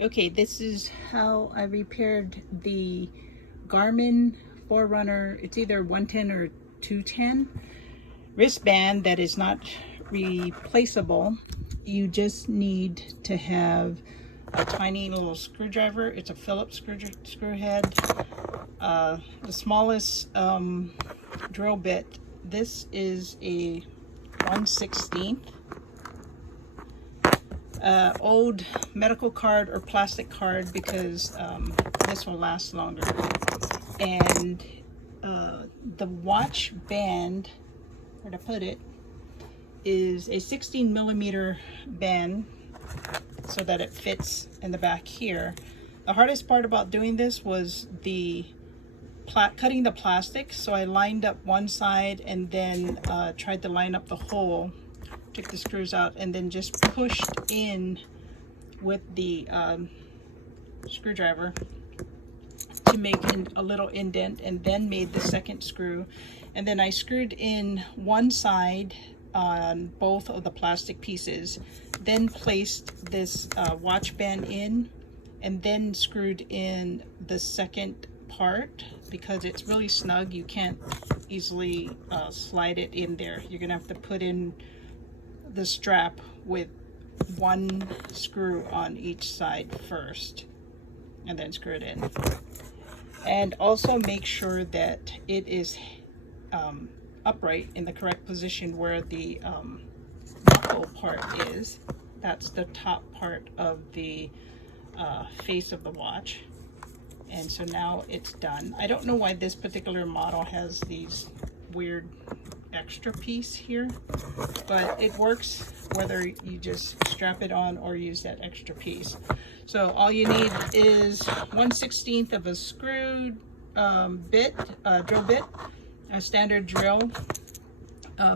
Okay, this is how I repaired the Garmin Forerunner. It's either 110 or 210 wristband that is not replaceable. You just need to have a tiny little screwdriver. It's a Phillips screw head. The smallest drill bit. This is a 1/16. Old medical card or plastic card, because this will last longer. And the watch band, where to put it, is a 16mm band so that it fits in the back here. The hardest part about doing this was the cutting the plastic. So I lined up one side and then tried to line up the hole, took the screws out, and then just pushed in with the screwdriver to make a little indent, and then made the second screw. And then I screwed in one side on both of the plastic pieces, then placed this watch band in, and then screwed in the second part. Because it's really snug, you can't easily slide it in there. You're gonna have to put in the strap with one screw on each side first, and then screw it in. And also make sure that it is upright in the correct position where the buckle part is. That's the top part of the face of the watch. And so now it's done. I don't know why this particular model has these weird extra piece here, but it works whether you just strap it on or use that extra piece. So all you need is 1/16 of a screw bit, drill bit, a standard drill,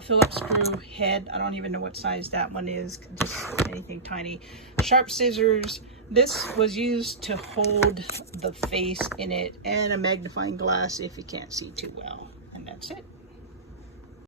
Phillips screw head. I don't even know what size that one is, just anything tiny. Sharp scissors. This was used to hold the face in it, and a magnifying glass if you can't see too well. And that's it.